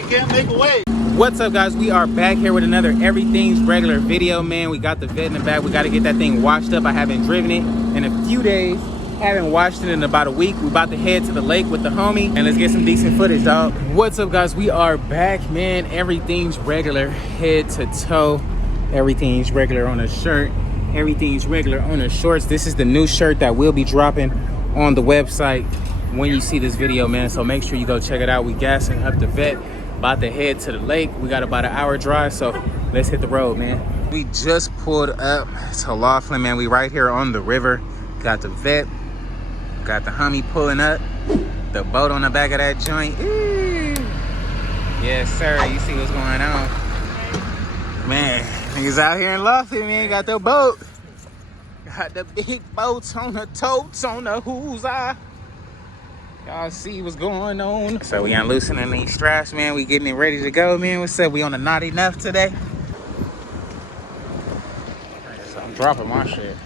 you can't make a way. What's up, guys? We are back here with another Everything's Regular video, man. We got the vet in the back. We got to get that thing washed up. I haven't driven it in a few days. Haven't washed it in about a week. We're about to head to the lake with the homie and let's get some decent footage, dog. What's up, guys? We are back, man. Everything's regular, head to toe. Everything's regular on a shirt. Everything's regular on the shorts. This is the new shirt that will be dropping on the website when you see this video, man. So make sure you go check it out. We gassing up the vet. About to head to the lake. We got about an hour drive, so let's hit the road, man. We just pulled up to Laughlin, man. We right here on the river. Got the vet. Got the homie pulling up. The boat on the back of that joint. Eee. Yes, sir. You see what's going on. Man, niggas out here in Laughlin, man. Got the boat. Got the big boats on the totes on the who's-eye. Y'all see what's going on. So we unloosening these straps, man. We getting it ready to go, man. What's up? We on the Not Enough today. So I'm dropping my shit.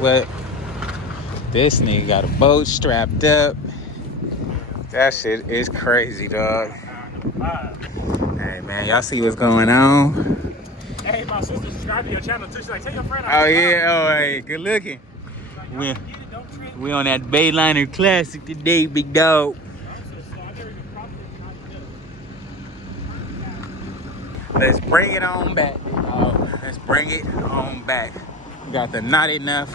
What? This nigga got a boat strapped up. That shit is crazy, dog. Hey, man, y'all see what's going on? Hey, my sister subscribed to your channel too. She's like, tell your friend. Oh, yeah. Oh, hey, good looking. We on that Bayliner Classic today, big dog. Let's bring it on back. Oh, let's bring it on back. We got the Not Enough.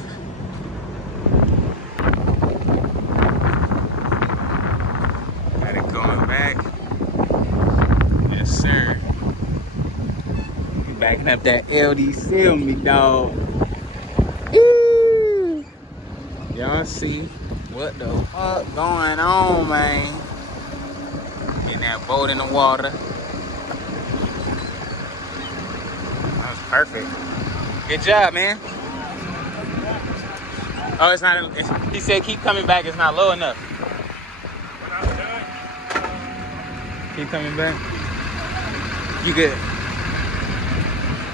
Got it going back. Yes, sir. We backing up that LDC on me, dog. Y'all see what the fuck going on, man? Getting that boat in the water. That was perfect. Good job, man. Oh, it's not. He said keep coming back. It's not low enough. Keep coming back. You good?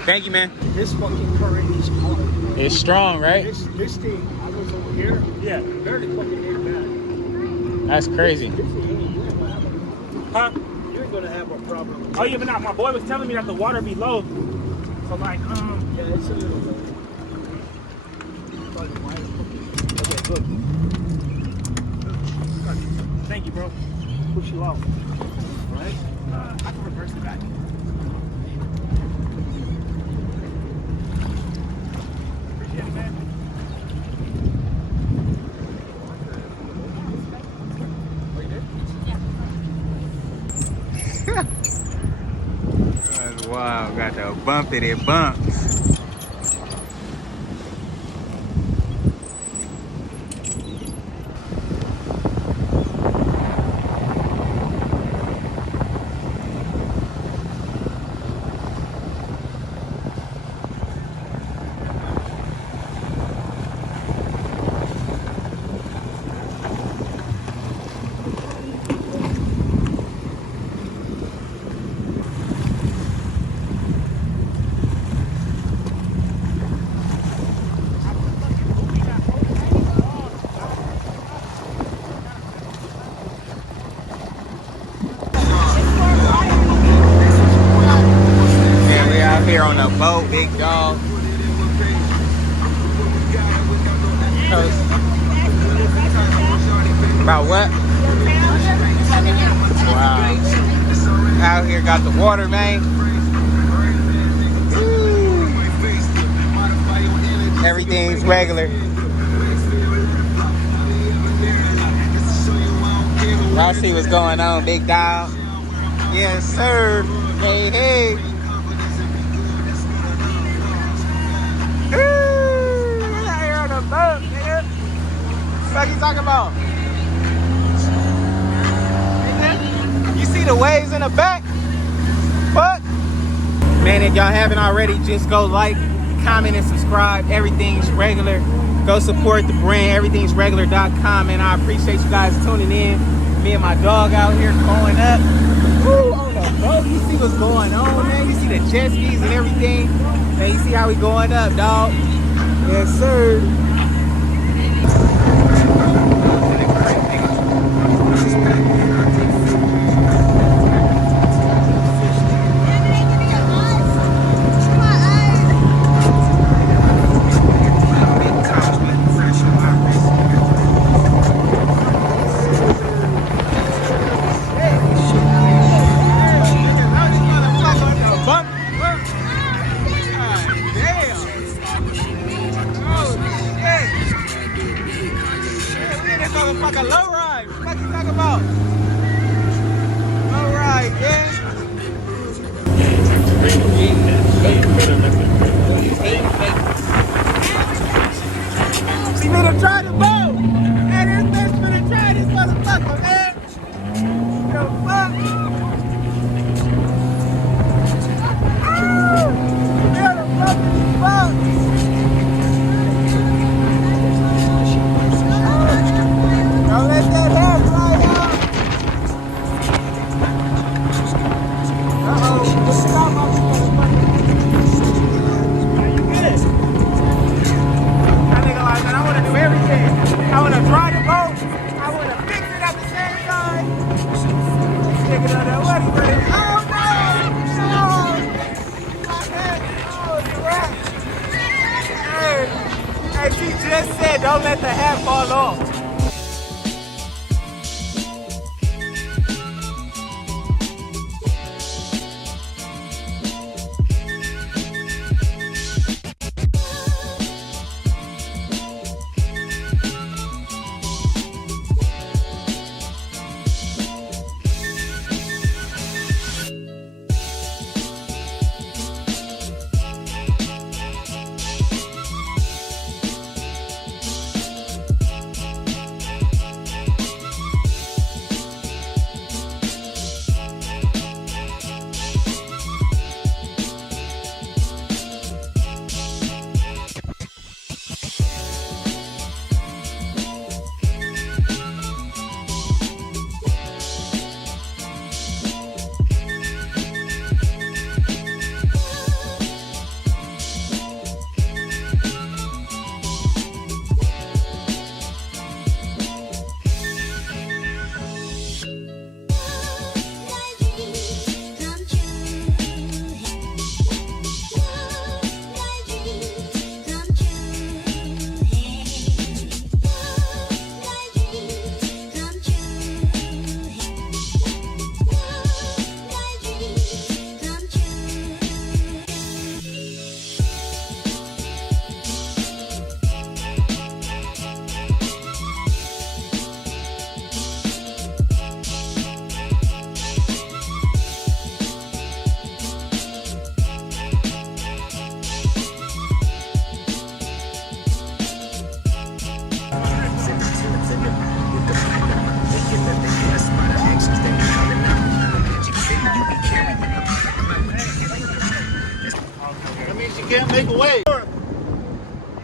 Thank you, man. This fucking current is hard. It's strong, right? This thing, I was over here. Yeah. Barely fucking hit back. That's crazy. This thing, you ain't gonna have Huh? you ain't gonna have a problem. Oh yeah, but now my boy was telling me that the water be low. So like, Yeah, it's a little bit. Okay, good. thank you, bro. Push you out. Right? I can reverse it back. Appreciate it, man. That's wild. Got the bumpity bumps. Here on the boat, big dog. About what? Wow. Out here got the water, man. Everything's regular. Y'all see what's going on, big dog? Yes, sir. Hey, hey. Boat, nigga. What you talking about? You see the waves in the back? Fuck. Man, if y'all haven't already, just go like, comment, and subscribe. Everything's regular. Go support the brand, everythingsregular.com. And I appreciate you guys tuning in. Me and my dog out here going up. Woo, on the boat. You see what's going on, man. You see the jet skis and everything. Man, you see how we going up, dog. Yes, sir. Motherfucker, low ride. What you talking about? Low ride, yeah. She finna try the boat. Man, this bitch finna try this motherfucker, man. The fuck? Yeah, the fucking fuck. Don't let that hair fly out. Uh-oh. Just stop on this motherfucker. You get it? That nigga like, man, I want to do everything. I want to drive the boat. I want to fix it at the same time. This nigga done that what he ready. Oh, no! No! My head. Oh, it's right. Hey, she just said don't let the hat fall off. That means you can't make a wave. You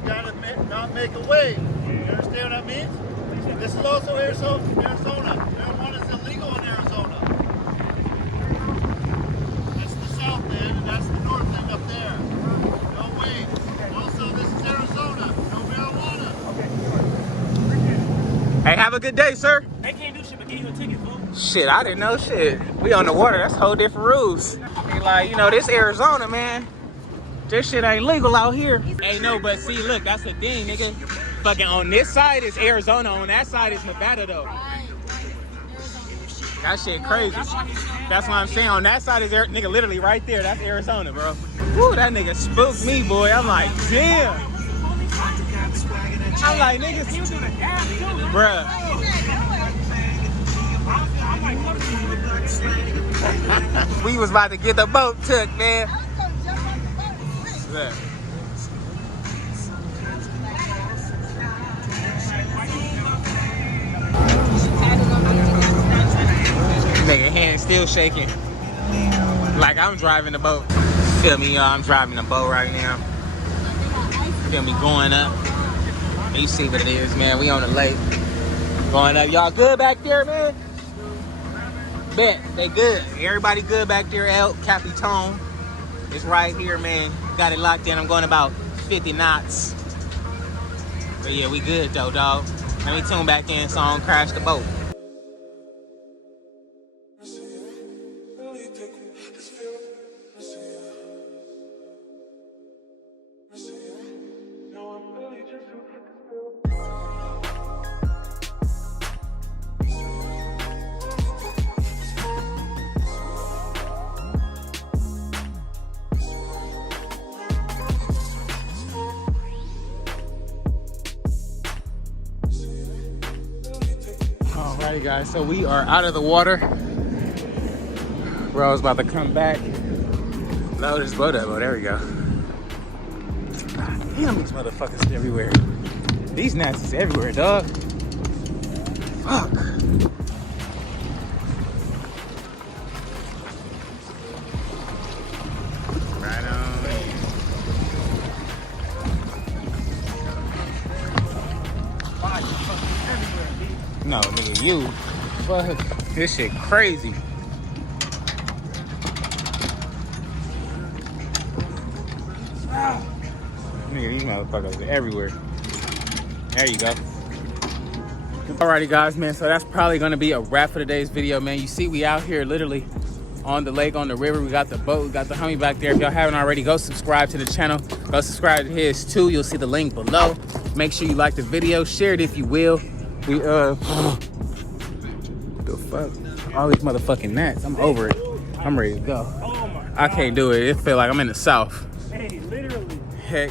gotta not make a wave. You understand what that means? This is also Arizona. Marijuana is illegal in Arizona. That's the south end, and that's the north end up there. No waves. Also, this is Arizona. No marijuana. Hey, have a good day, sir. They can't do shit but give you a ticket, fool. Shit, I didn't know shit. We on the water, that's whole different rules. They like, you know, this Arizona, man. This shit ain't legal out here. Hey, no, but see, look, that's the thing, nigga. Fucking on this side is Arizona, on that side is Nevada, though. That shit crazy. That's what I'm saying. On that side is, nigga, literally right there. That's Arizona, bro. Woo, that nigga spooked me, boy. I'm like, damn. I'm like, niggas, bruh. We was about to get the boat took, man. Look. Nigga, hand still shaking. Like I'm driving the boat. Feel me, y'all? I'm driving the boat right now. Feel me, going up. You see what it is, man. We on the lake. Going up. Y'all good back there, man? Bet. They good. Everybody good back there. El Capitan. It's right here, man. Got it locked in. I'm going about 50 knots. But yeah, we good though, dog. Let me tune back in so I don't crash the boat. Alrighty guys, so we are out of the water. Bro's about to come back. Load this boat up. Oh, there we go. Damn, these motherfuckers everywhere. These gnats is everywhere, dog. Fuck. Right on in. No, nigga, you. Fuck. This shit crazy. Nigga, these motherfuckers are everywhere. There you go. Alrighty guys, man, so that's probably gonna be a wrap for today's video, man. You see we out here literally on the lake, on the river. We got the boat, we got the homie back there. If y'all haven't already, go subscribe to the channel. Go subscribe to his too. You'll see the link below. Make sure you like the video, share it if you will. We what the fuck? All these motherfucking gnats. I'm over it. I'm ready to go. Oh my God. I can't do it. It feel like I'm in the South. Hey, literally. Heck.